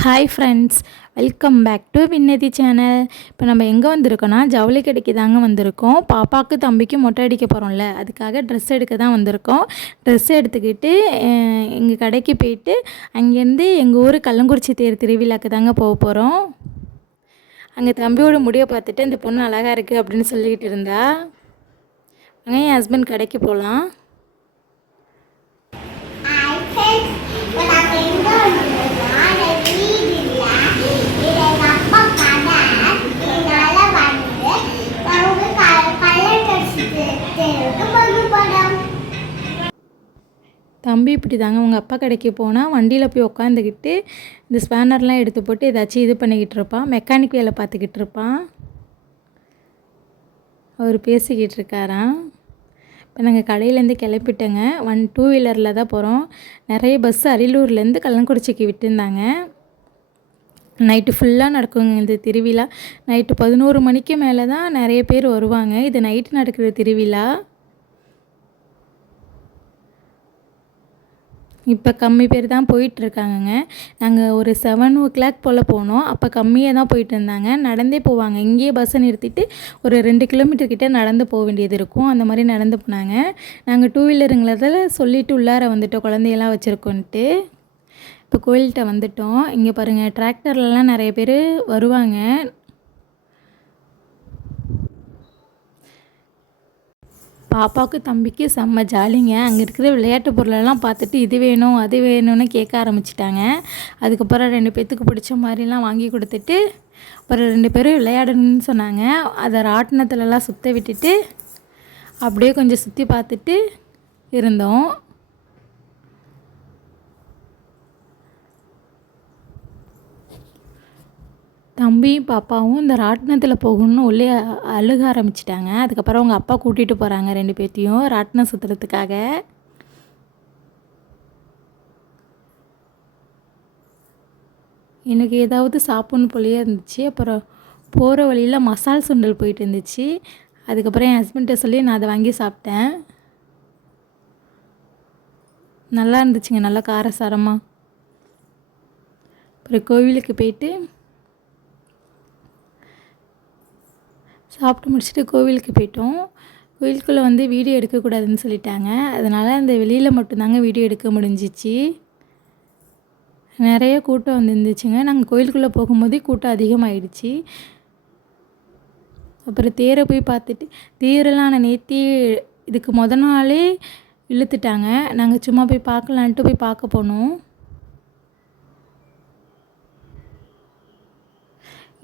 Hi friends, welcome back to விண்ணதி channel. இப்போ நம்ம எங்கே வந்திருக்கோன்னா ஜவுளி கடைக்கு தாங்க வந்திருக்கோம். பாப்பாவுக்கு தம்பிக்கும் மொட்டை அடிக்க போகிறோம்ல, அதுக்காக ட்ரெஸ் எடுக்க தான் வந்திருக்கோம். ட்ரெஸ் எடுத்துக்கிட்டு எங்கள் கடைக்கு போயிட்டு அங்கேருந்து எங்கள் ஊர் கள்ளங்குறிச்சி தேர் திருவிழாக்கு தாங்க போக போகிறோம். அங்கே தம்பியோட முடியை பார்த்துட்டு இந்த பொண்ணு அழகாக இருக்குது அப்படின்னு சொல்லிக்கிட்டு இருந்தா. அங்கே என் ஹஸ்பண்ட் கடைக்கு போகலாம். தம்பி இப்படி தாங்க உங்கள் அப்பா கடைக்கு போனால் வண்டியில் போய் உட்காந்துக்கிட்டு இந்த ஸ்பேனர்லாம் எடுத்து போட்டு ஏதாச்சும் இது பண்ணிக்கிட்டு இருப்பான், மெக்கானிக் வேலை பார்த்துக்கிட்டு இருப்பான். அவர் பேசிக்கிட்டு இருக்காராம். இப்போ நாங்கள் கடையிலேருந்து கிளப்பிட்டேங்க. 2 வீலரில் தான் போகிறோம். நிறைய பஸ்ஸு அரியலூர்லேருந்து கள்ளங்குறிச்சிக்கு விட்டுருந்தாங்க. நைட்டு ஃபுல்லாக நடக்குங்க இந்த திருவிழா. நைட்டு 11 மணிக்கு மேலே தான் நிறைய பேர் வருவாங்க. இது நைட்டு நடக்கிற திருவிழா. இப்போ கம்மி பேர் தான் போயிட்டுருக்காங்கங்க. நாங்கள் ஒரு 7 போல் போனோம். அப்போ கம்மியாக தான் போயிட்டு இருந்தாங்க. நடந்தே போவாங்க. இங்கேயே பஸ்ஸை நிறுத்திட்டு ஒரு 2 கிலோமீட்டர் கிட்டே நடந்து போக வேண்டியது இருக்கும். அந்த மாதிரி நடந்து போனாங்க. நாங்கள் 2 வீலருங்களதில் சொல்லிவிட்டு உள்ளார வந்துட்டோம், குழந்தையெல்லாம் வச்சுருக்கோன்ட்டு. இப்போ கோயில்கிட்ட வந்துட்டோம். இங்கே பாருங்கள், டிராக்டர்லலாம் நிறைய பேர் வருவாங்க. பாப்பாவுக்கு தம்பிக்கு செம்ம ஜாலிங்க. அங்கே இருக்கிற விளையாட்டு பொருளெல்லாம் பார்த்துட்டு இது வேணும் அது வேணும்னு கேட்க ஆரம்பிச்சிட்டாங்க. அதுக்கப்புறம் 2 பேர்த்துக்கு பிடிச்ச மாதிரிலாம் வாங்கி கொடுத்துட்டு அப்புறம் 2 பேரும் விளையாடணும்னு சொன்னாங்க. அதை ராட்டினத்துலலாம் சுற்ற விட்டுட்டு அப்படியே கொஞ்சம் சுற்றி பார்த்துட்டு இருந்தோம். தம்பியும் பாப்பாவும் இந்த ராட்டினத்தில் போகணுன்னு உள்ளே அழுக ஆரம்பிச்சிட்டாங்க. அதுக்கப்புறம் அவங்க அப்பா கூட்டிகிட்டு போகிறாங்க 2 பேர்த்தையும் ராட்டினம் சுற்றுறதுக்காக. எனக்கு ஏதாவது சாப்பிட்ணும் போலியே இருந்துச்சு. அப்புறம் போகிற வழியில் மசால் சுண்டல் போயிட்டு இருந்துச்சு. அதுக்கப்புறம் என் ஹஸ்பண்ட்டை சொல்லி நான் அதை வாங்கி சாப்பிட்டேன். நல்லா இருந்துச்சுங்க, நல்லா காரசாரமாக. அப்புறம் கோவிலுக்கு போயிட்டு சாப்பிட்டு முடிச்சுட்டு கோவிலுக்கு போயிட்டோம். கோவிலுக்குள்ளே வந்து வீடியோ எடுக்கக்கூடாதுன்னு சொல்லிட்டாங்க. அதனால் அந்த வெளியில் மட்டும்தாங்க வீடியோ எடுக்க முடிஞ்சிச்சு. நிறைய கூட்டம் வந்துருந்துச்சுங்க. நாங்கள் கோயிலுக்குள்ளே போகும்போதே கூட்டம் அதிகமாகிடுச்சு. அப்புறம் தேரை போய் பார்த்துட்டு, தேரெல்லாம் நான் நேற்று இதுக்கு நாளே இழுத்துட்டாங்க. நாங்கள் சும்மா போய் பார்க்கலான்ட்டு போய் பார்க்க போனோம்.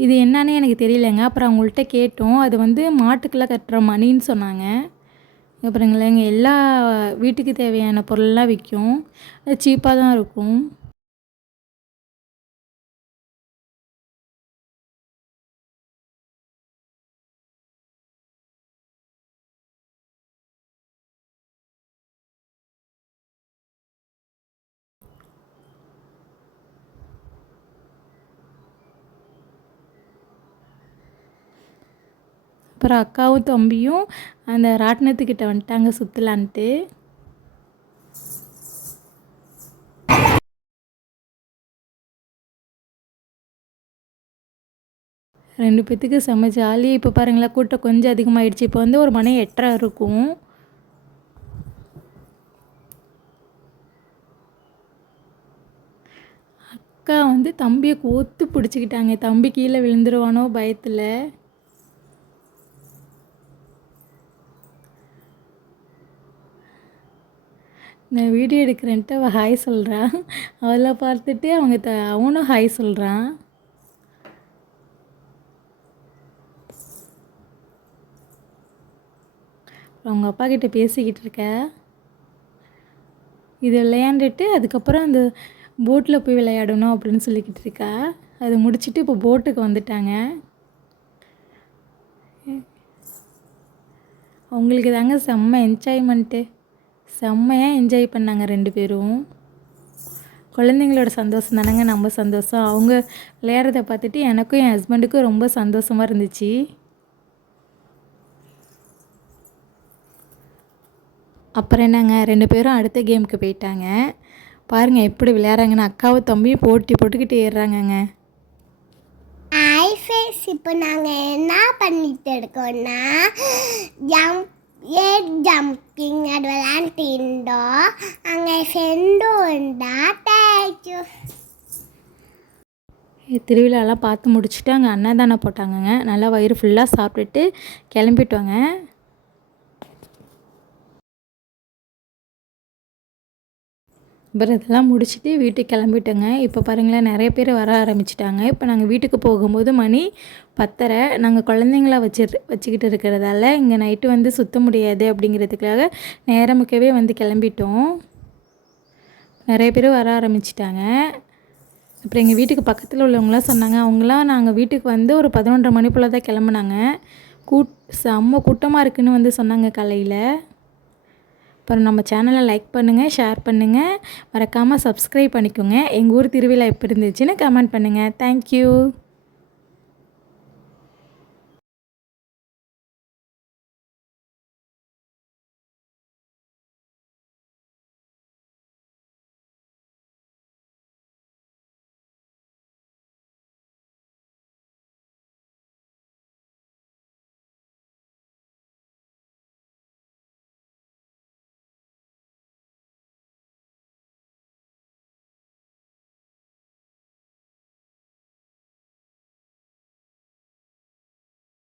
இது என்னன்னு எனக்கு தெரியலங்க. அப்புறம் அவங்கள்ட்ட கேட்டோம். அது வந்து மாட்டுக்கெல்லாம் கட்டுற மணின்னு சொன்னாங்க. அப்புறங்களேங்க எல்லா வீட்டுக்கு தேவையான பொருளெலாம் விற்கும். அது சீப்பாக தான் இருக்கும். அப்புறம் அக்காவும் தம்பியும் அந்த ராட்டினத்துக்கிட்ட வந்துட்டாங்க சுற்றலான்ட்டு. ரெண்டு பேர்த்துக்கு செம்ம ஜாலி. இப்போ பாருங்களேன், கூட்டம் கொஞ்சம் அதிகமாகிடுச்சு. இப்போ வந்து ஒரு மணி 8:30 இருக்கும். அக்கா வந்து தம்பியை கோத்து பிடிச்சிக்கிட்டாங்க. தம்பி கீழே விழுந்துருவானோ பயத்தில். நான் வீடியோ எடுக்கிறேன்ட்டு அவள் ஹாய் சொல்கிறான். அவளை பார்த்துட்டு அவனும் ஹாய் சொல்கிறான். அவங்க அப்பா கிட்டே பேசிக்கிட்டு இருக்க. இது விளையாண்டுட்டு அதுக்கப்புறம் அந்த போட்டில் போய் விளையாடணும் அப்படின்னு சொல்லிக்கிட்டு இருக்கா. அதை முடிச்சுட்டு இப்போ போட்டுக்கு வந்துட்டாங்க. அவங்களுக்கு தாங்க செம்ம என்ஜாய்மெண்ட்டு. செம்மையாக என்ஜாய் பண்ணாங்க 2 பேரும். குழந்தைங்களோட சந்தோஷம் தானேங்க நம்ம சந்தோஷம். அவங்க விளையாடுறத பார்த்துட்டு எனக்கும் என் ஹஸ்பண்டுக்கும் ரொம்ப சந்தோஷமாக இருந்துச்சு. அப்புறம் என்னங்க, 2 பேரும் அடுத்த கேமுக்கு போயிட்டாங்க. பாருங்கள் எப்படி விளையாடுறாங்கன்னு. அக்காவும் தம்பியும் போட்டி போட்டுக்கிட்டு ஏறுறாங்கங்க. ஐஃபேஸ் இப்போ நாங்கள் என்ன பண்ணிட்டு இருக்கோம்னா ஜம்பிங் அது விளையாண்டுட்டு இருந்தோம். அங்கே ஃப்ரெண்டு உண்டா தேய்ச்சு திருவிழாலாம் பார்த்து முடிச்சுட்டு அங்கே அன்னதானம் போட்டாங்கங்க. நல்லா வயிறு ஃபுல்லாக சாப்பிட்டுட்டு கிளம்பிட்டோங்க. அப்புறம் இதெல்லாம் முடிச்சுட்டு வீட்டுக்கு கிளம்பிட்டோங்க. இப்போ பாருங்களேன், நிறைய பேர் வர ஆரம்பிச்சிட்டாங்க. இப்போ நாங்கள் வீட்டுக்கு போகும்போது மணி 10:30. நாங்கள் குழந்தைங்கள வச்சுக்கிட்டு இருக்கிறதால இங்கே நைட்டு வந்து சுற்ற முடியாது அப்படிங்கிறதுக்காக நேரமுக்கவே வந்து கிளம்பிட்டோம். நிறைய பேர் வர ஆரம்பிச்சிட்டாங்க. அப்புறம் எங்கள் வீட்டுக்கு பக்கத்தில் உள்ளவங்களாம் சொன்னாங்க, அவங்களாம் நாங்கள் வீட்டுக்கு வந்து ஒரு 11:30 மணி போல் தான் கிளம்புனாங்க. செம்ம கூட்டமாக இருக்குதுன்னு வந்து சொன்னாங்க காலையில். அப்புறம் நம்ம சேனலை லைக் பண்ணுங்கள், ஷேர் பண்ணுங்கள், மறக்காமல் சப்ஸ்கிரைப் பண்ணிக்கோங்க. எங்கள் ஊர் திருவிழா எப்படி இருந்துச்சுன்னு கமெண்ட் பண்ணுங்கள். தேங்க்யூ.